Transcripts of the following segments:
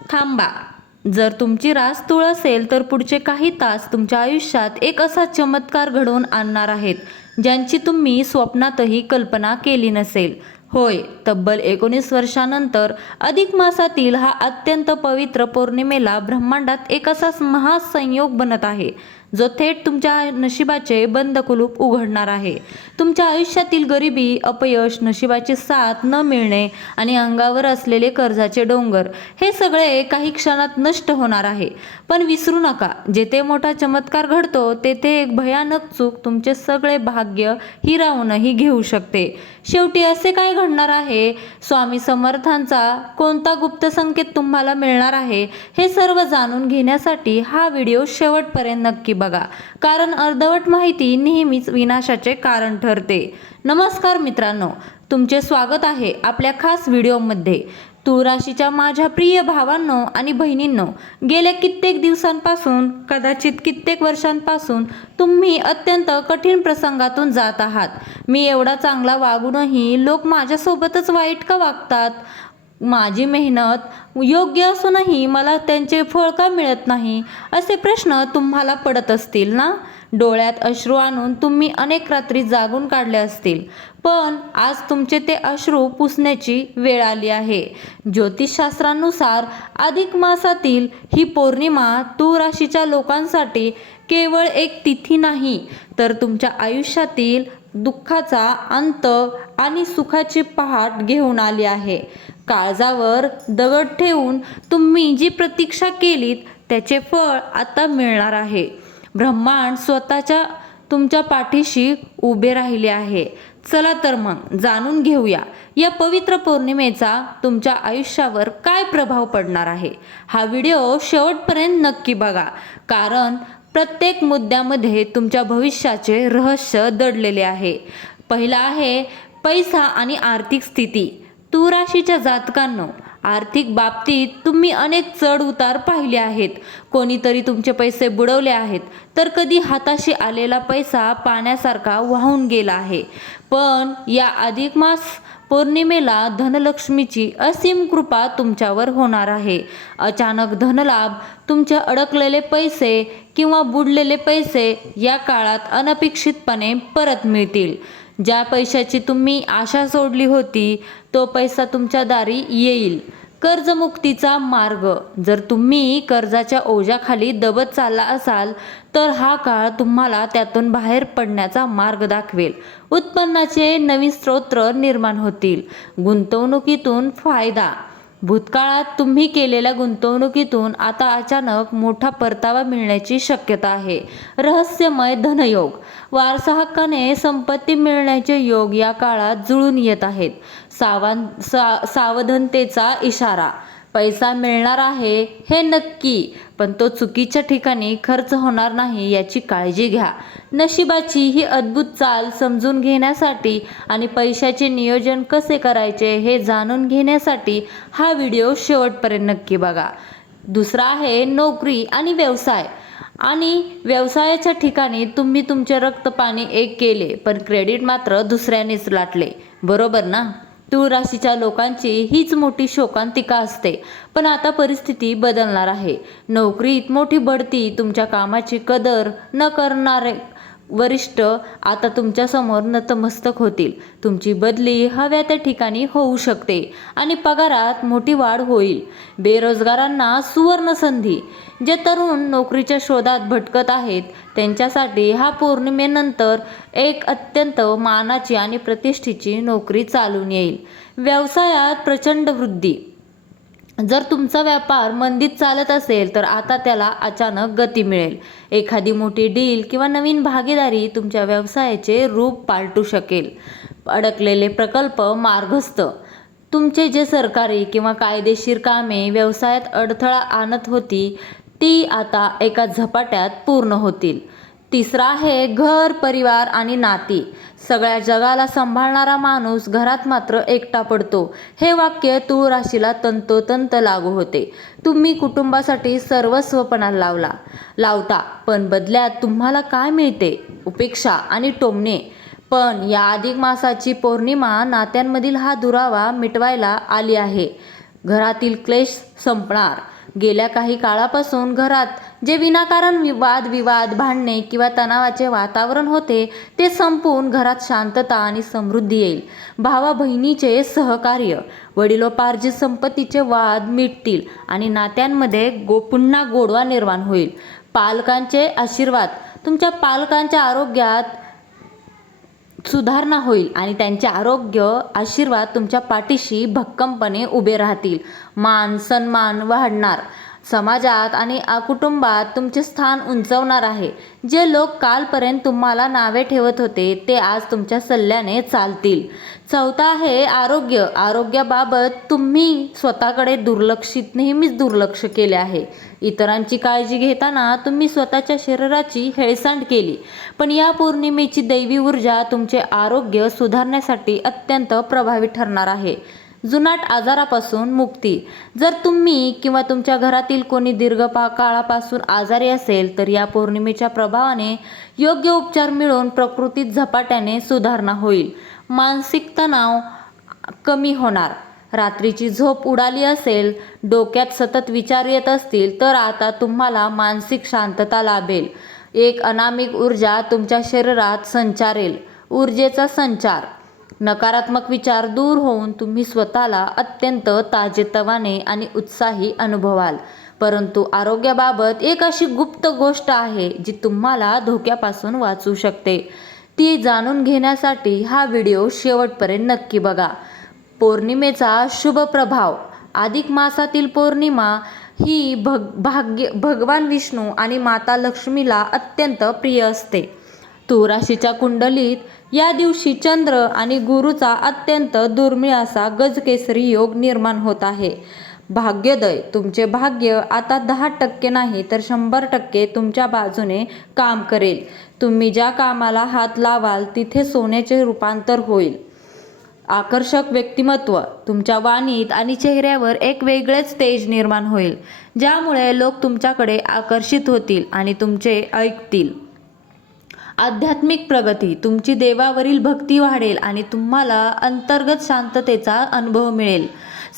थांबा. जर तुमची रास तूळ असेल तर पुढचे काही तास तुमच्या आयुष्यात एक असा चमत्कार घडवून आणणार आहेत ज्यांची तुम्ही स्वप्नातही कल्पना केली नसेल. होय, तब्बल 19 वर्षानंतर अधिक मासातील हा अत्यंत पवित्र पौर्णिमेला ब्रह्मांडात एक असा महासंयोग बनत आहे जो थेट तुमच्या नशिबाचे बंद कुलूप उघडणार आहे. तुमच्या आयुष्यातील गरिबी, अपयश, नशिबाची साथ न मिळणे आणि अंगावर असलेले कर्जाचे डोंगर हे सगळे काही क्षणात नष्ट होणार आहे. पण विसरू नका, जेथे मोठा चमत्कार घडतो तेथे एक भयानक चूक तुमचे सगळे भाग्य हिरावूनही घेऊ शकते. शेवटी असे काय घडणार आहे, स्वामी समर्थांचा कोणता गुप्त संकेत तुम्हाला मिळणार आहे, हे सर्व जाणून घेण्यासाठी हा व्हिडिओ शेवटपर्यंत नक्की बघा, कारण अर्धवट माहिती नेहमीच विनाशाचे कारण ठरते. नमस्कार मित्रांनो, तुमचे स्वागत आहे आपल्या खास व्हिडिओमध्ये. तुळ राशीच्या माझ्या प्रिय भावांनो आणि बहिणींनो, गेल्या कित्येक दिवसांपासून, कदाचित कित्येक वर्षांपासून तुम्ही अत्यंत कठीण प्रसंगातून जात आहात. मी एवढा चांगला वागूनही लोक माझ्यासोबतच वाईट का वागतात? माझी मेहनत योग्य असूनही मला त्यांचे फळ का मिळत नाही, असे प्रश्न तुम्हाला पडत असतील ना? डोळ्यात अश्रू आणून तुम्ही अनेक रात्री जागून काढले असतील, पण आज तुमचे ते अश्रू पुसण्याची वेळ आली आहे. ज्योतिषशास्त्रानुसार अधिक मासातील ही पौर्णिमा तुळ राशीच्या लोकांसाठी केवळ एक तिथी नाही, तर तुमच्या आयुष्यातील दुःखाचा अंत आणि सुखाची पहाट घेऊन आली आहे. काळजावर दगड ठेवून तुम्ही जी प्रतीक्षा केलीत त्याचे फळ आता मिळणार आहे. ब्रह्मांड स्वतःच्या तुमच्या पाठीशी उभे राहिले आहे. चला तर मग जाणून घेऊया या पवित्र पौर्णिमेचा तुमच्या आयुष्यावर काय प्रभाव पडणार आहे. हा व्हिडिओ शेवटपर्यंत नक्की बघा, कारण प्रत्येक मुद्द्यामध्ये तुमच्या भविष्याचे रहस्य दडलेले आहे. पहिला आहे पैसा आणि आर्थिक स्थिती. तुळ राशीच्या जातकांनो, आर्थिक बाबतीत तुम्ही अनेक चढ उतार पाहिले आहेत. कोणीतरी तुमचे पैसे बुडवले आहेत, तर कधी हाताशी आलेला पैसा पाण्यासारखा वाहून गेला आहे. पण या अधिक मास पौर्णिमेला धनलक्ष्मीची असीम कृपा तुमच्यावर होणार आहे. अचानक धनलाभ, तुमचे अडकलेले पैसे किंवा बुडलेले पैसे या काळात अनपेक्षितपणे परत मिळतील. ज्या पैशाची तुम्ही आशा सोडली होती तो पैसा तुमच्या दारी येईल. कर्जमुक्तीचा मार्ग. जर तुम्ही कर्जाच्या ओझ्याखाली दबत चालला असाल तर हा काळ तुम्हाला त्यातून बाहेर पडण्याचा मार्ग दाखवेल. उत्पन्नाचे नवीन स्रोत निर्माण होतील. गुंतवणुकीतून फायदा. भूतकाळात तुम्ही केलेल्या गुंतवणुकीतून आता अचानक मोठा परतावा मिळण्याची शक्यता आहे. रहस्यमय धनयोग. वारसा हक्काने संपत्ती मिळण्याचे योग या काळात जुळून येत आहेत. सावधानतेचा इशारा. पैसा मिळणार आहे हे नक्की, पण तो चुकीच्या ठिकाणी खर्च होणार नाही याची काळजी घ्या. नशिबाची ही अद्भुत चाल समजून घेण्यासाठी आणि पैशाचे नियोजन कसे करायचे हे जाणून घेण्यासाठी हा व्हिडिओ शेवटपर्यंत नक्की बघा. दुसरा आहे नोकरी आणि व्यवसाय. आणि व्यवसायाच्या ठिकाणी तुम्ही तुमचे रक्तपाणी एक केले, पण क्रेडिट मात्र दुसऱ्यानेच लाटले, बरोबर ना? तुळ राशीच्या लोकांची हीच मोठी शोकांतिका असते. पण आता परिस्थिती बदलणार आहे. नोकरीत मोठी बढती, तुमच्या कामाची कदर न करणारे वरिष्ठ आता तुमच्या समोर नतमस्तक होतील. तुमची बदली हव्या त्या ठिकाणी होऊ शकते आणि पगारात मोठी वाढ होईल. बेरोजगारांना सुवर्ण संधी. जे तरुण नोकरीच्या शोधात भटकत आहेत त्यांच्यासाठी हा पौर्णिमेनंतर एक अत्यंत मानाची आणि प्रतिष्ठेची नोकरी चालून येईल. व्यवसायात प्रचंड वृद्धी. जर तुमचा व्यापार मंदीत चालत असेल तर आता त्याला अचानक गती मिळेल. एखादी मोठी डील किंवा नवीन भागीदारी तुमच्या व्यवसायाचे रूप पालटू शकेल. अडकलेले प्रकल्प मार्गस्थ. तुमचे जे सरकारी किंवा कायदेशीर कामे व्यवसायात अडथळा आणत होती ती आता एका झपाट्यात पूर्ण होतील. तिसरा आहे घर, परिवार आणि नाती. सगळ्या जगाला सांभाळणारा माणूस घरात मात्र एकटा पडतो, हे वाक्य तुळ राशीला तंतोतंत लागू होते. तुम्ही कुटुंबासाठी सर्वस्व पणाला लावता, पण बदल्यात तुम्हाला काय मिळते? उपेक्षा आणि टोमणे. पण या अधिक मासाची पौर्णिमा नात्यांमधील हा दुरावा मिटवायला आली आहे. घरातील क्लेश संपणार. गेल्या काही काळापासून घरात जे विनाकारण वादविवाद, भांडणे किंवा तणावाचे वातावरण होते ते संपून घरात शांतता आणि समृद्धी येईल. भावा बहिणीचे सहकार्य, वडिलोपार्जित संपत्तीचे वाद मिटतील आणि नात्यांमध्ये पुन्हा गोडवा निर्माण होईल. पालकांचे आशीर्वाद, तुमच्या पालकांच्या आरोग्यात सुधारणा होईल आणि त्यांचे आशीर्वाद तुमच्या पाठीशी भक्कमपणे उभे राहतील. मान सन्मान वाढणार. समाजात आणि कुटुंबात तुमचे स्थान उंचवणार आहे. जे लोक कालपर्यंत तुम्हाला नावे ठेवत होते ते आज तुमच्या सल्ल्याने चालतील. चौथा आहे आरोग्य. आरोग्याबाबत तुम्ही स्वतःकडे नेहमीच दुर्लक्ष केले आहे. इतरांची काळजी घेताना तुम्ही स्वतःच्या शरीराची हेळसांड केली. पण या पौर्णिमेची दैवी ऊर्जा तुमचे आरोग्य सुधारण्यासाठी अत्यंत प्रभावी ठरणार आहे. जुनाट आजारापासून मुक्ती. जर तुम्ही किंवा तुमच्या घरातील कोणी काळापासून आजारी असेल तर या पौर्णिमेच्या प्रभावाने योग्य उपचार मिळून प्रकृतीत झपाट्याने सुधारणा होईल. मानसिक तणाव कमी होणार. रात्रीची झोप उडाली असेल, डोक्यात सतत विचार येत असतील तर आता तुम्हाला मानसिक शांतता लाभेल. एक अनामिक ऊर्जा तुमच्या शरीरात संचारेल. ऊर्जेचा संचार. नकारात्मक विचार दूर होऊन तुम्ही स्वतःला अत्यंत ताजेतवाने आणि उत्साही अनुभवाल. परंतु आरोग्याबाबत एक अशी गुप्त गोष्ट आहे जी तुम्हाला धोक्यापासून वाचवू शकते. ती जाणून घेण्यासाठी हा व्हिडिओ शेवटपर्यंत नक्की बघा. पौर्णिमेचा शुभ प्रभाव. अधिक मासातील पौर्णिमा ही भगवान विष्णू आणि माता लक्ष्मीला अत्यंत प्रिय असते. तुला राशीच्या कुंडलीत या दिवशी चंद्र आणि गुरुचा अत्यंत दुर्मिळ असा गजकेसरी योग निर्माण होत आहे. भाग्योदय. तुमचे भाग्य आता 10% नाही तर 100% तुमच्या बाजूने काम करेल. तुम्ही ज्या कामाला हात लावाल तिथे सोन्याचे रूपांतर होईल. आकर्षक व्यक्तिमत्व. तुमच्या वाणीत आणि चेहऱ्यावर एक वेगळेच तेज निर्माण होईल ज्यामुळे लोक तुमच्याकडे आकर्षित होतील आणि तुमचे ऐकतील. आध्यात्मिक प्रगती. तुमची देवावरील भक्ती वाढेल आणि तुम्हाला अंतर्गत शांततेचा अनुभव मिळेल.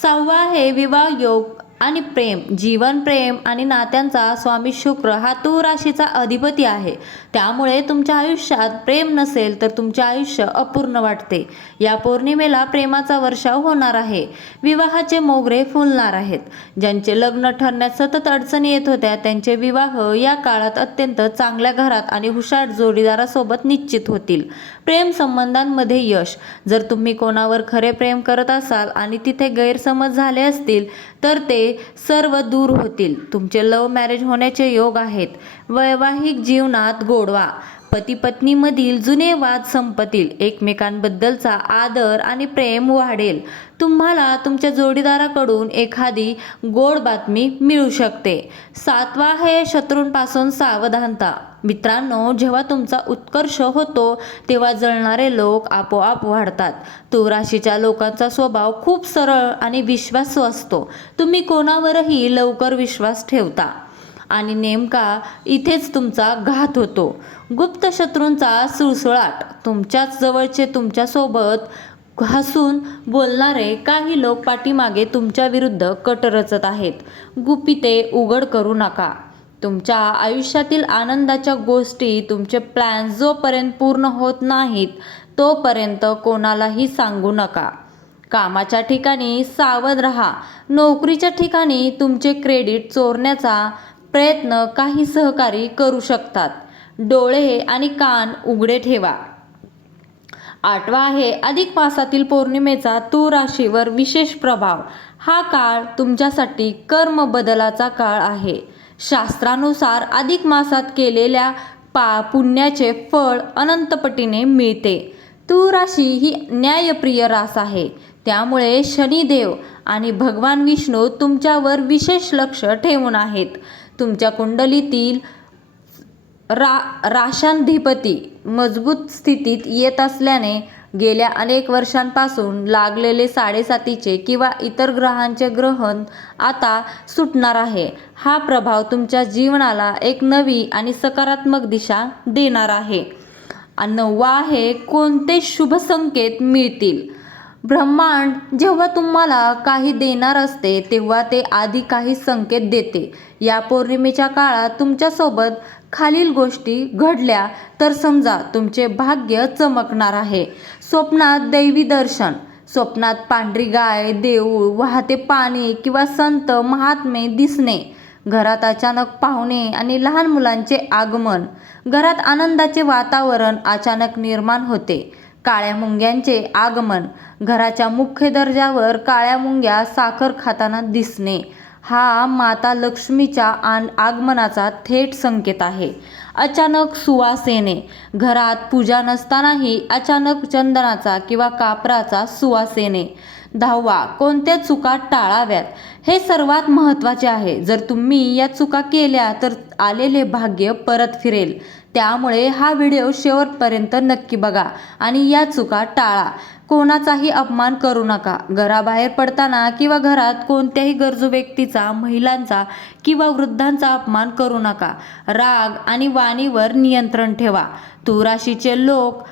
6 आहे विवाह योग आणि प्रेम. जीवन, प्रेम आणि नात्यांचा स्वामी शुक्र हा तुला राशीचा अधिपती आहे. त्यामुळे तुमच्या आयुष्यात प्रेम नसेल तर तुमचे आयुष्य अपूर्ण वाटते. या पौर्णिमेला प्रेमाचा वर्षाव होणार आहे. विवाहाचे मोगरे फुलणार आहेत. ज्यांचे लग्न ठरण्यात सतत अडचणी येत होत्या त्यांचे विवाह या काळात अत्यंत चांगल्या घरात आणि हुशार जोडीदारासोबत निश्चित होतील. प्रेम संबंधांमध्ये यश. जर तुम्ही कोणावर खरे प्रेम करत असाल आणि तिथे गैरसमज झाले असतील तर ते सर्व दूर होतील. तुमचे लव्ह मॅरेज होण्याचे योग आहेत. वैवाहिक जीवनात गोडवा. पती पत्नीमधील जुने वाद संपतील. एकमेकांबद्दलचा आदर आणि प्रेम वाढेल. तुम्हाला तुमच्या जोडीदाराकडून एखादी गोड बातमी मिळू शकते. 7 आहे शत्रूंपासून सावधानता. मित्रांनो, जेव्हा तुमचा उत्कर्ष होतो तेव्हा जळणारे लोक आपोआप वाढतात. तुला राशीच्या लोकांचा स्वभाव खूप सरळ आणि विश्वासू असतो. तुम्ही कोणावरही लवकर विश्वास ठेवता आणि नेमका इथेच तुमचा घात होतो. गुप्त शत्रूंचा सुळसुळाट. तुमच्याच जवळचे तुमच्यासोबत हसून बोलणारे काही लोक पाठीमागे तुमच्या विरुद्ध कट रचत आहेत. गुपिते उघड करू नका. तुमच्या आयुष्यातील आनंदाच्या गोष्टी, तुमचे प्लॅन जोपर्यंत पूर्ण होत नाहीत तोपर्यंत कोणालाही सांगू नका. कामाच्या ठिकाणी सावध राहा. नोकरीच्या ठिकाणी तुमचे क्रेडिट चोरण्याचा प्रयत्न काही सहकारी करू शकतात. डोळे आणि कान उघडे ठेवा. 8 आहे अधिक मासातील पौर्णिमेचा तुला राशीवर विशेष प्रभाव. हा काळ तुमच्यासाठी कर्म बदलाचा काळ आहे. शास्त्रानुसार अधिक मासात केलेल्या पुण्याचे फळ अनंतपटीने मिळते. तुला राशी ही न्यायप्रिय रास आहे. त्यामुळे शनिदेव आणि भगवान विष्णू तुमच्यावर विशेष लक्ष ठेवून आहेत. तुमच्या कुंडलीतील राशाधिपती मजबूत स्थितीत येत असल्याने गेल्या अनेक वर्षांपासून लागलेले 7.5चे किंवा इतर ग्रहांचे ग्रहण आता सुटणार आहे. हा प्रभाव तुमच्या जीवनाला एक नवी आणि सकारात्मक दिशा देणार आहे. 9 आहे कोणते शुभ संकेत मिळतील. ब्रह्मांड जेव्हा तुम्हाला काही देणार असते तेव्हा ते आधी काही संकेत देते. या पौर्णिमेच्या काळात तुमच्यासोबत खालील गोष्टी घडल्या तर समजा तुमचे भाग्य चमकणार आहे. स्वप्नात दैवी दर्शन. स्वप्नात पांढरी गाय, देऊळ, वाहते पाणी किंवा संत महात्मे दिसणे. घरात अचानक पाहुणे आणि लहान मुलांचे आगमन. घरात आनंदाचे वातावरण अचानक निर्माण होते. काळ्या मुंग्यांचे आगमन. घराच्या मुख्य दरवाजावर काळ्या मुंग्या साखर खाताना दिसणे. हा माता लक्ष्मीच्या आगमनाचा थेट संकेत आहे. अचानक सुवास येणे. घरात पूजा नसतानाही अचानक चंदनाचा किंवा कापराचा सुवास येणे. 10वा, कोणत्या चुका टाळाव्यात. हे सर्वात महत्त्वाचे आहे. जर तुम्ही या चुका केल्या तर आलेले भाग्य परत फिरेल. त्यामुळे हा व्हिडिओ शेवटपर्यंत नक्की बघा आणि या चुका टाळा. कोणाचाही अपमान करू नका. घराबाहेर पडताना किंवा घरात कोणत्याही गरजू व्यक्तीचा, महिलांचा किंवा वृद्धांचा अपमान करू नका. राग आणि वाणीवर नियंत्रण ठेवा. तुला राशीचे लोक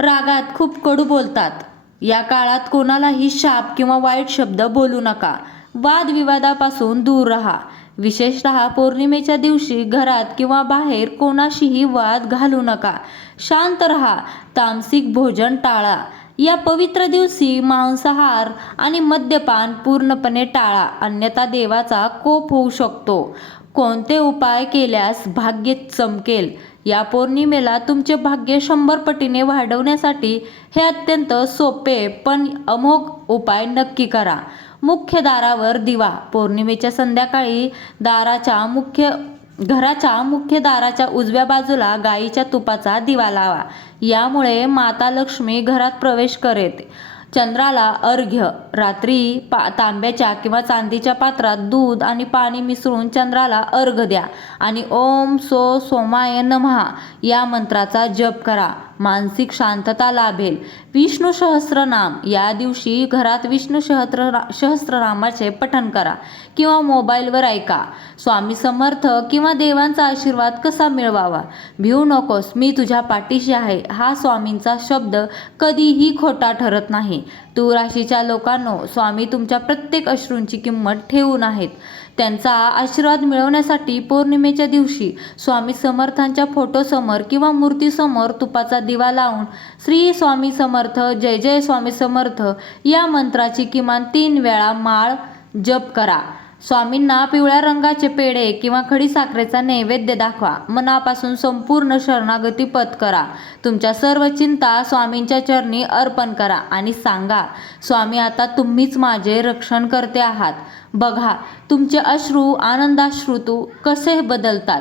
रागात खूप कडू बोलतात. या काळात कोणालाही शाप किंवा वाईट शब्द बोलू नका. वादविवादापासून दूर राहा. विशेषतः पौर्णिमेच्या दिवशी घरात किंवा बाहेर कोणाशीही वाद घालू नका. शांत राहा. तामसिक भोजन टाळा. या पवित्र दिवशी मांसाहार आणि मद्यपान पूर्णपणे टाळा, अन्यथा देवाचा कोप होऊ शकतो. कोणते उपाय केल्यास भाग्य चमकेल. या पौर्णिमेला तुमचे भाग्य 100 पटीने वाढवण्यासाठी हे अत्यंत सोपे पण अमोघ उपाय नक्की करा. मुख्य दारावर दिवा. पौर्णिमेच्या संध्याकाळी घराच्या मुख्य दाराच्या उजव्या बाजूला गाईच्या तुपाचा दिवा लावा. यामुळे माता लक्ष्मी घरात प्रवेश करते. चंद्राला अर्घ्य. रात्री तांब्याच्या किंवा चांदीच्या पात्रात दूध आणि पाणी मिसळून चंद्राला अर्घ द्या आणि ओम सो सोमाय नमः या मंत्राचा जप करा. मानसिक शांतता लाभेल. विष्णू सहस्त्रनाम. या दिवशी घरात विष्णू सहस्त्रनामाचे पठण करा किंवा मोबाईलवर ऐका. स्वामी समर्थ किंवा देवांचा आशीर्वाद कसा मिळवावा. भिवू नकोस, मी तुझ्या पाठीशी आहे. हा स्वामींचा शब्द कधीही खोटा ठरत नाही. तुला राशीच्या लोकांनो, स्वामी तुमच्या प्रत्येक अश्रूंची किंमत ठेवून आहेत. त्यांचा आशीर्वाद मिळवण्यासाठी पौर्णिमेच्या दिवशी स्वामी समर्थांच्या फोटोसमोर किंवा मूर्तीसमोर तुपाचा दिवा लावून श्री स्वामी समर्थ, जय जय स्वामी समर्थ या मंत्राची किमान 3 वेळा माळ जप करा. स्वामींना पिवळ्या रंगाचे पेढे किंवा खडीसाखरेचा नैवेद्य दाखवा. मनापासून संपूर्ण शरणागती पत्करा. तुमच्या सर्व चिंता स्वामींच्या चरणी अर्पण करा आणि सांगा, स्वामी आता तुम्हीच माझे रक्षण करते आहात. बघा तुमचे अश्रू आनंदाश्रू कसे बदलतात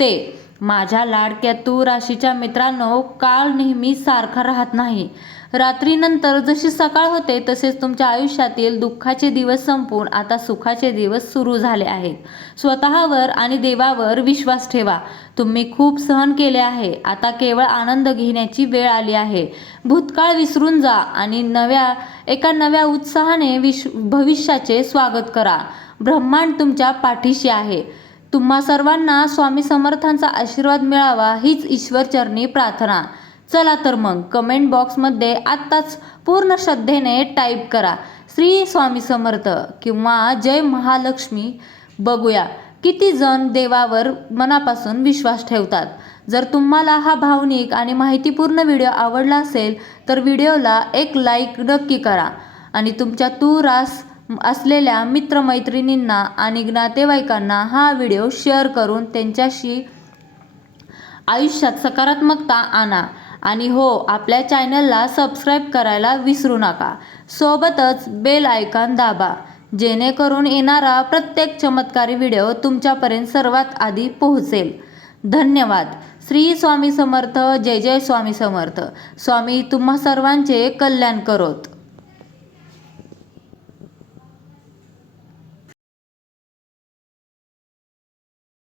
ते. माझ्या लाडक्या तूळ राशीच्या मित्रांनो, काळ नेहमी सारखा राहत नाही. रात्रीनंतर जशी सकाळ होते तसेच तुमच्या आयुष्यातील दुःखाचे दिवस संपून आता सुखाचे दिवस सुरू झाले आहेत. स्वतःवर आणि देवावर विश्वास ठेवा. तुम्ही खूप सहन केले आहे. आता केवळ आनंद घेण्याची वेळ आली आहे. भूतकाळ विसरून जा आणि एका नव्या उत्साहाने भविष्याचे स्वागत करा. ब्रह्मांड तुमच्या पाठीशी आहे. तुम्हा सर्वांना स्वामी समर्थांचा आशीर्वाद मिळावा हीच ईश्वरचरणी प्रार्थना. चला तर मग कमेंट बॉक्समध्ये आत्ताच पूर्ण श्रद्धेने टाईप करा श्री स्वामी समर्थ किंवा जय महालक्ष्मी. बघूया किती जण देवावर मनापासून विश्वास ठेवतात. जर तुम्हाला हा भावनिक आणि माहितीपूर्ण व्हिडिओ आवडला असेल तर व्हिडिओला एक लाईक नक्की करा आणि तुमच्या रास असलेल्या मित्रमैत्रिणींना आणि नातेवाईकांना हा व्हिडिओ शेअर करून त्यांच्याशी आयुष्यात सकारात्मकता आणा. आणि हो, आपल्या चॅनलला सबस्क्राईब करायला विसरू नका. सोबतच बेल आयकॉन दाबा जेणेकरून येणारा प्रत्येक चमत्कारी व्हिडिओ तुमच्यापर्यंत सर्वात आधी पोहोचेल. धन्यवाद. श्री स्वामी समर्थ. जय जय स्वामी समर्थ. स्वामी तुम्हा सर्वांचे कल्याण करोत.